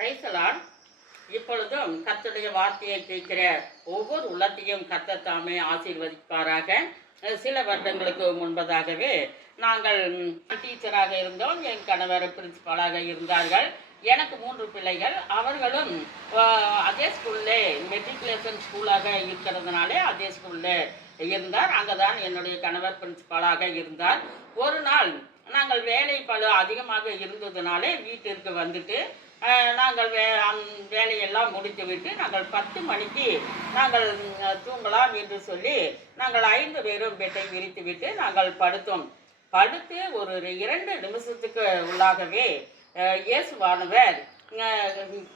Praise the Lord. இப்பொழுதும் கர்த்தருடைய வார்த்தையை கேட்கிற ஒவ்வொரு உள்ளத்தையும் கர்த்தர் தாமே ஆசீர்வதிப்பாராக. சில வருடங்களுக்கு முன்பதாகவே நாங்கள் டீச்சராக இருந்தோம். என் கணவர் பிரின்சிபாலாக இருந்தார்கள். எனக்கு 3 பிள்ளைகள். அவர்களும் அதே ஸ்கூல்லே மெட்ரிகுலேஷன் ஸ்கூலாக இருக்கிறதுனாலே அதே ஸ்கூலில் இருந்தார். அங்கே தான் என்னுடைய கணவர் பிரின்சிபாலாக இருந்தார். ஒரு நாள் நாங்கள் வேலை பளு அதிகமாக இருந்ததுனாலே வீட்டிற்கு வந்துட்டு நாங்கள் வேலையெல்லாம் முடித்துவிட்டு நாங்கள் 10 மணிக்கு நாங்கள் தூங்கலாம் என்று சொல்லி நாங்கள் 5 பேரும் பெட்டை விரித்துவிட்டு நாங்கள் படுத்து ஒரு 2 நிமிஷத்துக்கு உள்ளாகவே இயேசுவானவர்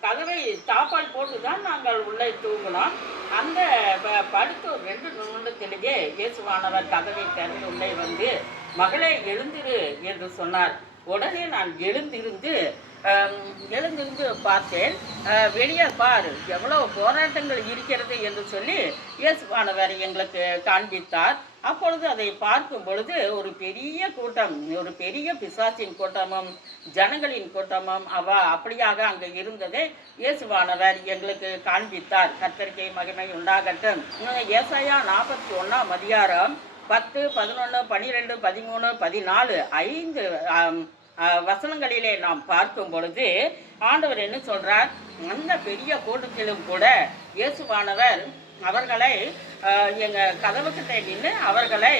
கதவை தாப்பால் போட்டு தான் நாங்கள் உள்ளே தூங்கினோம். அந்த படுத்து 2 நிமிடத்திலேயே இயேசுவானவர் கதவை திறந்து உள்ளே வந்து, மகளே எழுந்திரு என்று சொன்னார். உடனே நான் எழுந்திருந்து பார்த்தேன். வெளியே பார் எவ்வளோ போராட்டங்கள் இருக்கிறது என்று சொல்லி இயேசுவானவர் எங்களுக்கு காண்பித்தார். அப்பொழுது அதை பார்க்கும் பொழுது ஒரு பெரிய கூட்டம், ஒரு பெரிய பிசாசின் கூட்டமும் ஜனங்களின் கூட்டமும் அப்படியாக அங்கே இருந்ததை இயேசுவானவர் எங்களுக்கு காண்பித்தார். கர்த்தருக்கு மகிமை உண்டாகட்டும். ஏசாயா 41ஆம் அதிகாரம் 10, 11, 12, 13, 14 5 வசனங்களிலே நாம் பார்க்கும் பொழுது ஆண்டவர் என்ன சொல்றார்? அந்த பெரிய கூட்டத்திலும் கூட இயேசுவானவர் அவர்களை எங்கள் கதவுக்கிட்ட நின்று அவர்களை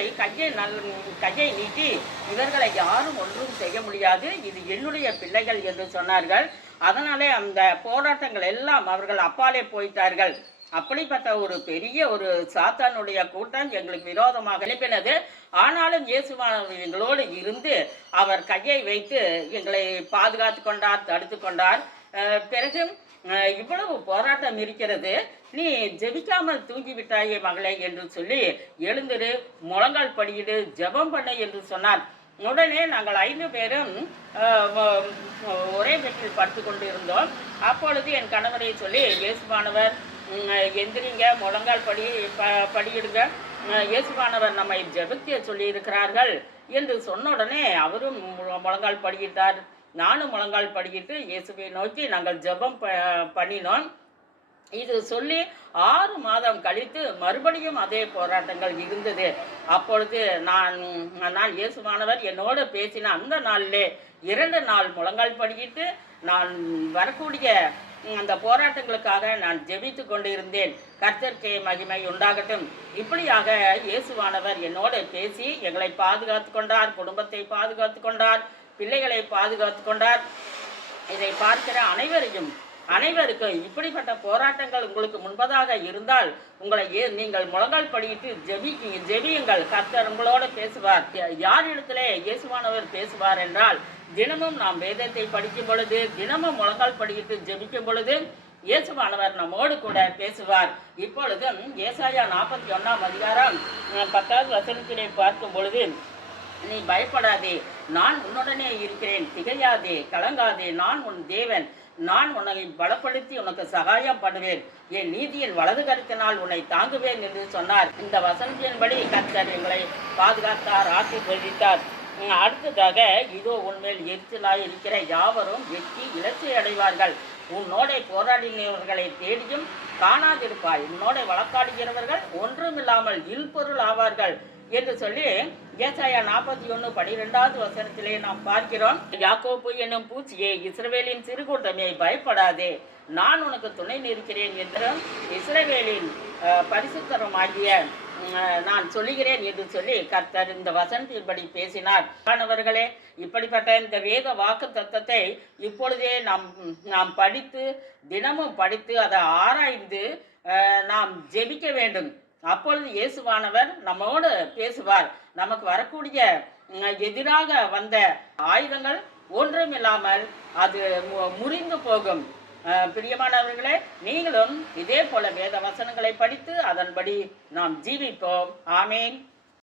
கையை நீட்டி, இவர்களை யாரும் ஒன்றும் செய்ய முடியாது, இது என்னுடைய பிள்ளைகள் என்று சொன்னார்கள். அதனாலே அந்த போராட்டங்கள் எல்லாம் அவர்கள் அப்பாலே போய்த்தார்கள். அப்படிப்பட்ட ஒரு பெரிய ஒரு சாத்தானுடைய கூட்டம் எங்களுக்கு விரோதமாக எழுப்பினது. ஆனாலும் இயேசுவானவர் எங்களோடு இருந்து அவர் கையை வைத்து எங்களை பாதுகாத்து கொண்டார், தடுத்து கொண்டார். பிறகு இவ்வளவு போராட்டம் இருக்கிறது, நீ ஜெபிக்காமல் தூங்கிவிட்டாயே மகளே என்று சொல்லி எழுந்திரு, முழங்கால் படியிடு, ஜெபம் பண்ண என்று சொன்னார். உடனே நாங்கள் 5 பேரும் ஒரே பெட்டில் படுத்து கொண்டு இருந்தோம். அப்பொழுது என் கணவரை சொல்லி, இயேசுவானவர் எந்திரிங்க, முழங்கால் படியிடுங்க, இயேசுவானவர் நம்மை ஜெபிக்க சொல்லி இருக்கிறார்கள் என்று சொன்ன உடனே அவரும் முழங்கால் படியிட்டார். நானும் முழங்கால் படிக்கிட்டு இயேசுவை நோக்கி நாங்கள் ஜெபம் பண்ணினோம். இது சொல்லி 6 மாதம் கழித்து மறுபடியும் அதே போராட்டங்கள் இருந்தது. அப்பொழுது நான் இயேசுவானவர் என்னோடு பேசின அந்த நாளிலே 2 நாள் முழங்கால் படிக்கிட்டு நான் வரக்கூடிய அந்த போராட்டங்களுக்காக நான் ஜெபித்து கொண்டு இருந்தேன். கர்த்தருக்கு மகிமை உண்டாகட்டும். இப்படியாக இயேசுவானவர் என்னோடு பேசி எங்களை பாதுகாத்து கொண்டார், குடும்பத்தை பாதுகாத்து கொண்டார், பிள்ளைகளை பாதுகாத்து கொண்டார். இதை பார்க்கிற அனைவருக்கும் இப்படிப்பட்ட போராட்டங்கள் உங்களுக்கு முன்பதாக இருந்தால் நீங்கள் முழங்கால் படியிட்டு ஜெபியுங்கள். கர்த்தர் உங்களோடு பேசுவார். யாரிடத்திலே இயேசுவானவர் பேசுவார் என்றால், தினமும் நாம் வேதத்தை படிக்கும் பொழுது, தினமும் முழங்கால் படியிட்டு ஜெபிக்கும் பொழுது இயேசுவானவர் நம்மோடு கூட பேசுவார். இப்பொழுதும் ஏசாயா 41ஆம் அதிகாரம் 10வது வசனத்திலே பார்க்கும் பொழுது, நீ பயப்படாதே, நான் உன்னுடனே இருக்கிறேன், திகையாதே, கலங்காதே, நான் உன் தேவன், நான் உன்னை பலப்படுத்தி உனக்கு சகாயம் பண்ணுவேன், என் நீதியின் வலது கருத்தினால் உன்னை தாங்குவேன் என்று சொன்னார். இந்த வசனத்தின்படி கர்த்தர் எங்களை பாதுகாத்தார், ஆசீர்வதித்தார். அடுத்ததாக, இதோ உன்மேல் எரிச்சலாய் இருக்கிற யாவரும் வெற்றி இலச்சை அடைவார்கள், உன்னோட போராடினவர்களை தேடியும் காணாதிருப்பாய், உன்னோட வழக்காடுகிறவர்கள் ஒன்றுமில்லாமல் இல்பொருள் ஆவார்கள் என்று சொல்லி ஏசாயா 41:12வது வசனத்திலே நாம் பார்க்கிறோம். யாக்கோப்பு என்னும் பூச்சியே, இஸ்ரவேலின் சிறுகூட்டமே, பயப்படாதே, நான் உனக்கு துணை நிற்கிறேன் என்றும் இஸ்ரவேலின் பரிசுத்தருமாகிய நான் சொல்லுகிறேன் என்று சொல்லி கர்த்தர் இந்த வசனத்தின்படி பேசினார். மாணவர்களே, இப்படிப்பட்ட இந்த வேத வாக்கு தத்தத்தை இப்பொழுதே நாம் படித்து, தினமும் படித்து அதை ஆராய்ந்து நாம் ஜெபிக்க வேண்டும். அப்பொழுது இயேசுவானவர் நம்மோடு பேசுவார். நமக்கு வரக்கூடிய எதிராக வந்த ஆயுதங்கள் ஒன்றுமில்லாமல் அது முறிந்து போகும். பிரியமானவர்களே, நீங்களும் இதே போல வேத வசனங்களை படித்து அதன்படி நாம் ஜீவிப்போம். ஆமேன்.